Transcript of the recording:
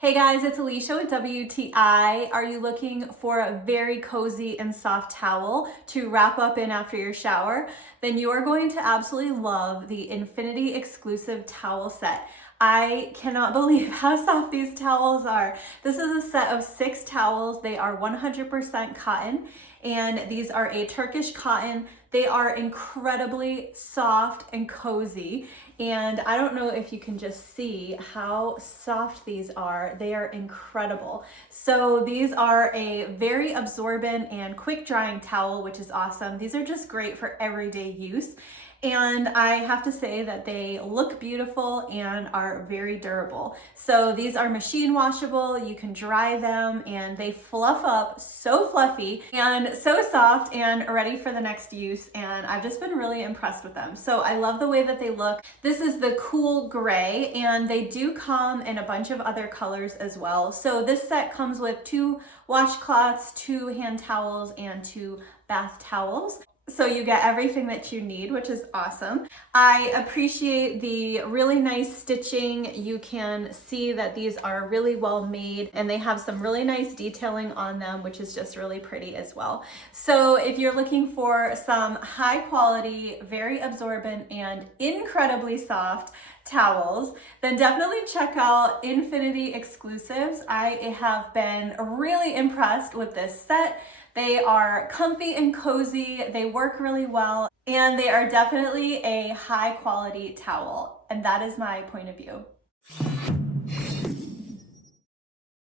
Hey guys, it's Alicia with WTI. Are you looking for a very cozy and soft towel to wrap up in after your shower? Then you are going to absolutely love the Infinitee exclusive towel set. I cannot believe how soft these towels are. This is a set of 6 towels. They are 100% cotton, and these are a Turkish cotton. They are incredibly soft and cozy, and I don't know if you can just see how soft these are. They are incredible. So these are a very absorbent and quick drying towel, which is awesome. These are just great for everyday use. And I have to say that they look beautiful and are very durable. So these are machine washable, you can dry them, and they fluff up so fluffy and so soft and ready for the next use. And I've just been really impressed with them. So I love the way that they look. This is the cool gray, and they do come in a bunch of other colors as well. So this set comes with 2 washcloths, 2 hand towels, and 2 bath towels. So you get everything that you need, which is awesome. I appreciate the really nice stitching. You can see that these are really well made, and they have some really nice detailing on them, which is just really pretty as well. So if you're looking for some high quality, very absorbent, and incredibly soft towels, then definitely check out Infinitee Xclusives. I have been really impressed with this set. They are comfy and cozy, they work really well, and they are definitely a high quality towel. And that is my point of view.